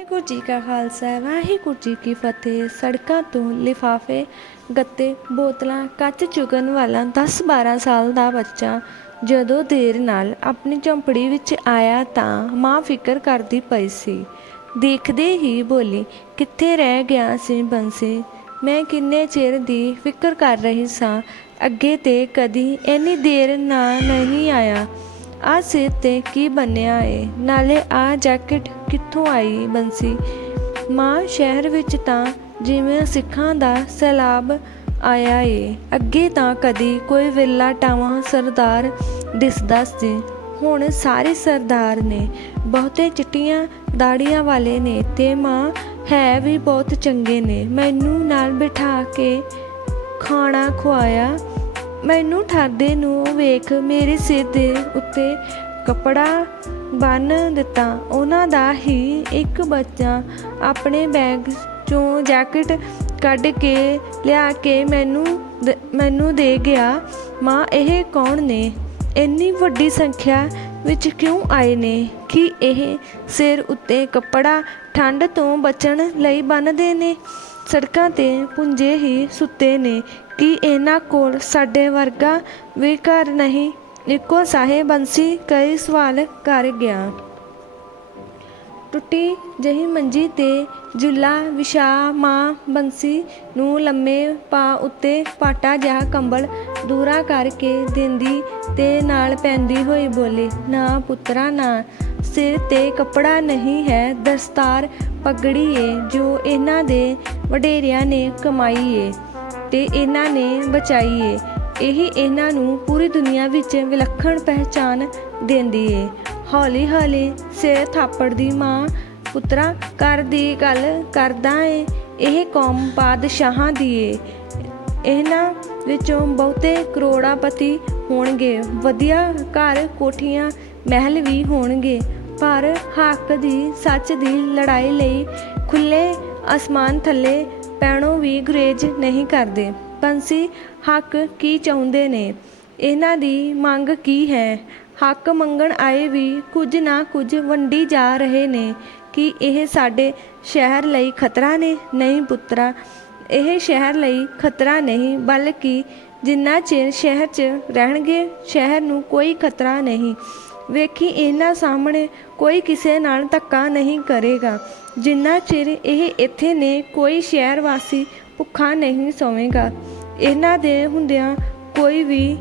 ਵਾਹਿਗੁਰੂ ਜੀ ਕਾ ਖਾਲਸਾ, ਵਾਹਿਗੁਰੂ ਜੀ ਕੀ ਫਤਿਹ। ਸੜਕਾਂ ਤੋਂ ਲਿਫਾਫੇ, ਗੱਤੇ, ਬੋਤਲਾਂ, ਕੱਚ ਚੁਗਣ ਵਾਲਾ 10-12 ਸਾਲ ਦਾ ਬੱਚਾ ਜਦੋਂ ਦੇਰ ਨਾਲ ਆਪਣੀ ਝੌਂਪੜੀ ਵਿੱਚ ਆਇਆ ਤਾਂ ਮਾਂ ਫਿਕਰ ਕਰਦੀ ਪਈ ਸੀ। ਦੇਖਦੇ ਹੀ ਬੋਲੀ, ਕਿੱਥੇ ਰਹਿ ਗਿਆ ਸੀ ਬੰਸੀ? ਮੈਂ ਕਿੰਨੇ ਚਿਰ ਦੀ ਫਿਕਰ ਕਰ ਰਹੀ ਸਾਂ? ਅੱਗੇ ਤੇ ਕਦੀ ਇੰਨੀ ਦੇਰ ਨਾ ਨਹੀਂ ਆਇਆ। ਆ ਸਿਰ ਤੇ ਕੀ ਬੰਨਿਆ ਏ? ਨਾਲੇ ਆ ਜੈਕਟ ਕਿੱਥੋਂ ਆਈ ਬੰਸੀ? ਮਾਂ ਸ਼ਹਿਰ ਵਿੱਚ ਤਾਂ ਜਿਵੇਂ ਸਿੱਖਾਂ ਦਾ ਸੈਲਾਬ ਆਇਆ ਏ। ਅੱਗੇ ਤਾਂ ਕਦੀ ਕੋਈ ਵਿਲਾ ਟਾਵਾਂ ਸਰਦਾਰ ਦਿਸਦਾ ਸੀ। ਹੁਣ ਸਾਰੇ ਸਰਦਾਰ ਨੇ ਬਹੁਤੇ ਚਿੱਟੀਆਂ ਦਾੜੀਆਂ ਵਾਲੇ ਨੇ ਤੇ ਮਾਂ ਹੈ ਵੀ ਬਹੁਤ ਚੰਗੇ ਨੇ। ਮੈਨੂੰ ਨਾਲ ਬਿਠਾ ਕੇ ਖਾਣਾ ਖਵਾਇਆ ਮੈਨੂੰ ਠਰਦੇ ਨੂੰ ਵੇਖ ਮੇਰੇ ਸਿਰ ਦੇ ਉੱਤੇ ਕਪੜਾ ਬੰਨ ਦਿੱਤਾ। ਉਹਨਾਂ ਦਾ ਹੀ ਇੱਕ ਬੱਚਾ ਆਪਣੇ ਬੈਗ ਚੋਂ ਜੈਕਟ ਕੱਢ ਕੇ ਲਿਆ ਕੇ ਮੈਨੂੰ ਮੈਨੂੰ ਦੇ ਗਿਆ। ਮਾਂ, ਇਹ ਕੌਣ ਨੇ? ਇੰਨੀ ਵੱਡੀ ਸੰਖਿਆ ਵਿੱਚ ਕਿਉਂ ਆਏ ਨੇ? ਕਿ ਇਹ ਸਿਰ ਉੱਤੇ ਕੱਪੜਾ ਠੰਡ ਤੋਂ ਬਚਣ ਲਈ ਬੰਨਦੇ ਨੇ? ਸੜਕਾਂ ਤੇ ਪੁੰਜੇ ਹੀ ਸੁੱਤੇ ਨੇ। ਕਿ ਇਹਨਾਂ ਕੋਲ ਸਾਡੇ ਵਰਗਾ ਵੀ ਘਰ ਨਹੀਂ? ਇੱਕੋ ਸਾਹੇ ਬੰਸੀ ਕਈ ਸਵਾਲ ਕਰ ਗਿਆ। ਟੁੱਟੀ ਜਹੀ ਮੰਜੀ ਤੇ ਜੁੱਲਾ ਵਿਸ਼ਾ ਮਾਂ ਬੰਸੀ ਨੂੰ ਲੰਮੇ ਪਾ ਉੱਤੇ ਪਾਟਾ ਜਿਹਾ ਕੰਬਲ ਦੂਰਾ ਕਰਕੇ ਦਿੰਦੀ ਤੇ ਨਾਲ ਪੈਂਦੀ ਹੋਈ ਬੋਲੀ, ਨਾ ਪੁੱਤਰਾ, ਨਾ। ਸਿਰ ਤੇ ਕੱਪੜਾ ਨਹੀਂ ਹੈ, ਦਸਤਾਰ ਪਗੜੀ ਏ ਜੋ ਇਹਨਾਂ ਦੇ ਵਡੇਰਿਆਂ ਨੇ ਕਮਾਈ ਏ ਤੇ ਇਹਨਾਂ ਨੇ ਬਚਾਈ ਏ ਇਹ ਇਹਨਾਂ ਨੂੰ ਪੂਰੀ ਦੁਨੀਆ ਵਿੱਚ ਵਿਲੱਖਣ ਪਹਿਚਾਨ ਦਿੰਦੀ ਏ ਹੌਲੀ ਹੌਲੀ ਸਿਰ ਥਾਪੜ ਦੀ ਮਾਂ, ਪੁੱਤਰਾ, ਘਰ ਦੀ ਗੱਲ ਕਰਦਾ ਏ। ਇਹ ਕੌਮ ਬਾਦਸ਼ਾਹਾਂ ਦੀ ਏ ਇਹਨਾਂ ਵਿੱਚੋਂ ਬਹੁਤੇ ਕਰੋੜਾਪਤੀ ਹੋਣਗੇ। ਵਧੀਆ ਘਰ, ਕੋਠੀਆਂ, ਮਹਿਲ ਵੀ ਹੋਣਗੇ। ਪਰ ਹੱਕ ਦੀ, ਸੱਚ ਦੀ ਲੜਾਈ ਲਈ ਖੁੱਲੇ ਅਸਮਾਨ ਥੱਲੇ ਪੈਣੋਂ ਵੀ ਗੁਰੇਜ ਨਹੀਂ ਕਰਦੇ। ਪੰਛੀ ਹੱਕ ਕੀ ਚਾਹੁੰਦੇ ਨੇ? ਇਹਨਾਂ ਦੀ ਮੰਗ ਕੀ ਹੈ? ਹੱਕ ਮੰਗਣ ਆਏ ਵੀ ਕੁਝ ਨਾ ਕੁਝ ਵੰਡੀ ਜਾ ਰਹੇ ਨੇ। ਕਿ ਇਹ ਸਾਡੇ ਸ਼ਹਿਰ ਲਈ ਖਤਰਾ ਨੇ? ਨਹੀਂ ਪੁੱਤਰਾ ਇਹ ਸ਼ਹਿਰ ਲਈ ਖਤਰਾ ਨਹੀਂ, ਬਲਕਿ ਜਿੰਨਾ ਚਿਰ ਸ਼ਹਿਰ 'ਚ ਰਹਿਣਗੇ, ਸ਼ਹਿਰ ਨੂੰ ਕੋਈ ਖਤਰਾ ਨਹੀਂ। ਵੇਖੀ, ਇਹਨਾਂ ਸਾਹਮਣੇ ਕੋਈ ਕਿਸੇ ਨਾਲ ਧੱਕਾ ਨਹੀਂ ਕਰੇਗਾ। ਜਿੰਨਾ ਚਿਰ ਇਹ ਇੱਥੇ ਨੇ, ਕੋਈ ਸ਼ਹਿਰ ਵਾਸੀ ਭੁੱਖਾ ਨਹੀਂ ਸੋਵੇਗਾ। ਇਹਨਾਂ ਦੇ ਹੁੰਦਿਆਂ ਕੋਈ ਵੀ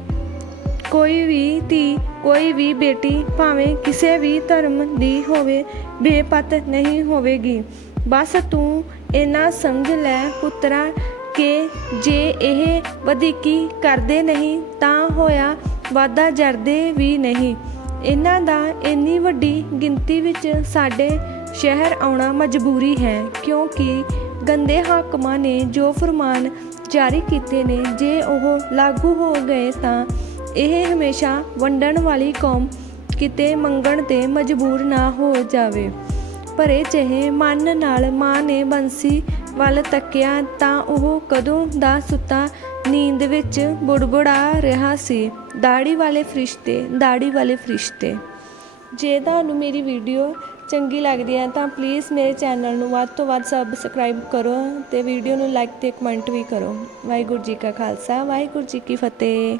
ਕੋਈ ਵੀ ਧੀ, ਕੋਈ ਵੀ ਬੇਟੀ, ਭਾਵੇਂ ਕਿਸੇ ਵੀ ਧਰਮ ਦੀ ਹੋਵੇ, ਬੇਪਤ ਨਹੀਂ ਹੋਵੇਗੀ। ਬਸ ਤੂੰ ਇਹਨਾਂ ਸਮਝ ਲੈ ਪੁੱਤਰਾ ਕਿ ਜੇ ਇਹ ਵਧੀਕੀ ਕਰਦੇ ਨਹੀਂ ਤਾਂ ਹੋਇਆ ਵਾਦਾ ਜਰਦੇ ਵੀ ਨਹੀਂ। ਇਹਨਾਂ ਦਾ ਇੰਨੀ ਵੱਡੀ ਗਿਣਤੀ ਵਿੱਚ ਸਾਡੇ ਸ਼ਹਿਰ ਆਉਣਾ ਮਜਬੂਰੀ ਹੈ ਕਿਉਂਕਿ ਗੰਦੇ ਹਾਕਮਾਂ ਨੇ ਜੋ ਫਰਮਾਨ ਜਾਰੀ ਕੀਤੇ ਨੇ, ਜੇ ਉਹ ਲਾਗੂ ਹੋ ਗਏ ਤਾਂ ਇਹ ਹਮੇਸ਼ਾ ਵੰਡਣ ਵਾਲੀ ਕੌਮ ਕਿਤੇ ਮੰਗਣ ਤੇ ਮਜਬੂਰ ਨਾ ਹੋ ਜਾਵੇ। ਭਰੇ ਜਿਹੇ ਮਨ ਨਾਲ ਮਾਂ ਨੇ ਬੰਸੀ ਵੱਲ ਤੱਕਿਆ ਤਾਂ ਉਹ ਕਦੋਂ ਦਾ ਸੁੱਤਾ, ਨੀਂਦ ਵਿੱਚ ਬੁੜਬੁੜਾ ਰਿਹਾ ਸੀ। ਦਾੜੀ ਵਾਲੇ ਫਰਿਸ਼ਤੇ ਦਾੜੀ ਵਾਲੇ ਫਰਿਸ਼ਤੇ। ਜੇ ਤੁਹਾਨੂੰ ਮੇਰੀ ਵੀਡੀਓ ਚੰਗੀ ਲੱਗਦੀ ਹੈ ਤਾਂ ਪਲੀਜ਼ ਮੇਰੇ ਚੈਨਲ ਨੂੰ ਵੱਧ ਤੋਂ ਵੱਧ ਸਬਸਕ੍ਰਾਈਬ ਕਰੋ ਤੇ ਵੀਡੀਓ ਨੂੰ ਲਾਈਕ ਤੇ ਕਮੈਂਟ ਵੀ ਕਰੋ। ਵਾਹਿਗੁਰੂ ਜੀ ਕਾ ਖਾਲਸਾ, ਵਾਹਿਗੁਰੂ ਜੀ ਕੀ ਫਤਿਹ।